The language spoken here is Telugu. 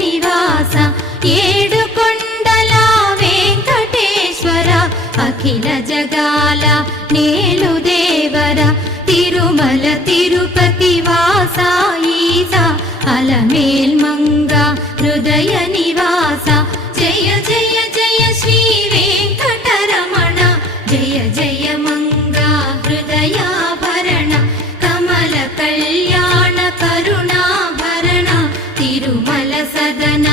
నివాస ఏడుకొండల వెంకటేశ్వర అఖిల జగాల నేలు దేవర తిరుమల తిరుపతి వాస ఈస అలమేల్మంగ హృదయ నివాస జయ జయ జయ శ్రీ వెంకటరమణ జయ జయ మంగ హృదయాభరణ కమల కళ్యాణ కరుణాభరణ తిరుమల సదన